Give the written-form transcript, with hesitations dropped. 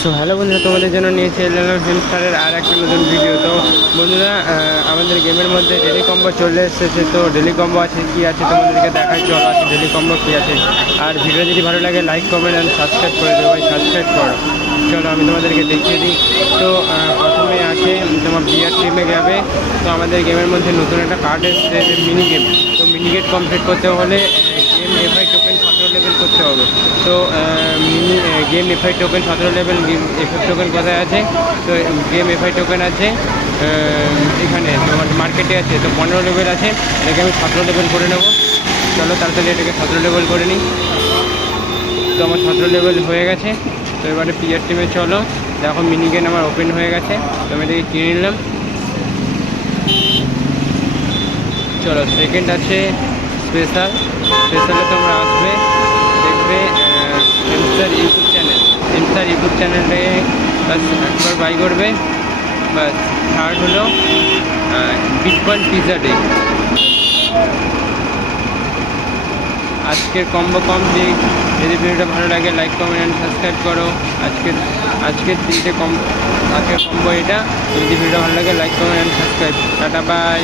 So hello বন্ধুরা, তোমাদের জন্য নিয়েছে ফিল্মস্টারের আর একটা নতুন ভিডিও। তো বন্ধুরা, আমাদের গেমের মধ্যে ডেলি কম্বো চলে এসেছে। তো ডেলি কম্বো আছে কি আছে তোমাদেরকে দেখাই, চলো আছে ডেলি কম্বো কী আছে। আর ভিডিও যদি ভালো লাগে লাইক কমেন্ট অ্যান্ড সাবস্ক্রাইব করে দেবো ভাই, সাবস্ক্রাইব করো। চলো আমি তোমাদেরকে দেখিয়ে দিই। তো প্রথমে আছে তোমার বিয়ার টিমে যাবে। তো আমাদের গেমের মধ্যে নতুন একটা কার্ড এসেছে, মিনি গেম। তো মিনি গেম কমপ্লিট করতে হলে গেম এফআই টোকেন 17 লেভেল করতে হবে। তো mini game FI token 17 level. FI token কোথায় আছে? তো গেম এফআই টোকেন আছে এখানে তোমার মার্কেটে আছে। তো 15 লেভেল আছে, এটাকে আমি 17 লেভেল করে নেবো। চলো তাড়াতাড়ি এটাকে 17 লেভেল করে নিই। তো আমার 17 লেভেল হয়ে গেছে। তো এবারে পিআর টিমে চলো, দেখো মিনি গেম আমার ওপেন হয়ে গেছে। তো আমি এটাকে কিনে নিলাম। চলো সেকেন্ড আছে স্পেশাল। স্পেশালে তোমরা আসবে, দেখবে এমস্টার ইউটিউব চ্যানেলে বাস একবার বাই করবে। বাস থার্ড হলো বিটকয়েন পিজা ডে। আজকের কম্বো কমপ্লিট। যদি ভিডিওটা ভালো লাগে লাইক কমেন্ট অ্যান্ড সাবস্ক্রাইব করো। আজকের তিনটে আজকের কম্বো এটা। যদি ভিডিওটা ভালো লাগে like comment and subscribe. Tata bye.